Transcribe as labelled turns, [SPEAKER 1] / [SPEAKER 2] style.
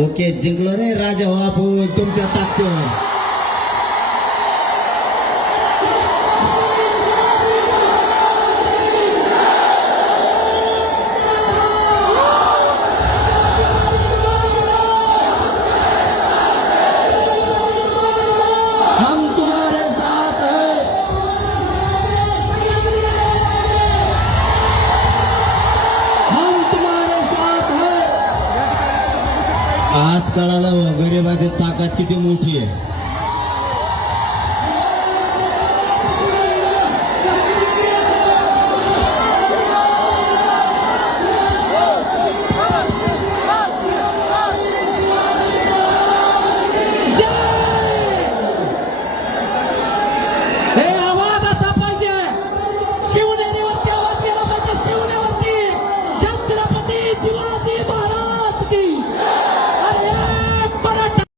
[SPEAKER 1] Okay जिंकलो रे राजा हो आपण तुमच्या ताकद आज काळाला हो, गरिबाची ताकद किती मोठी आहे.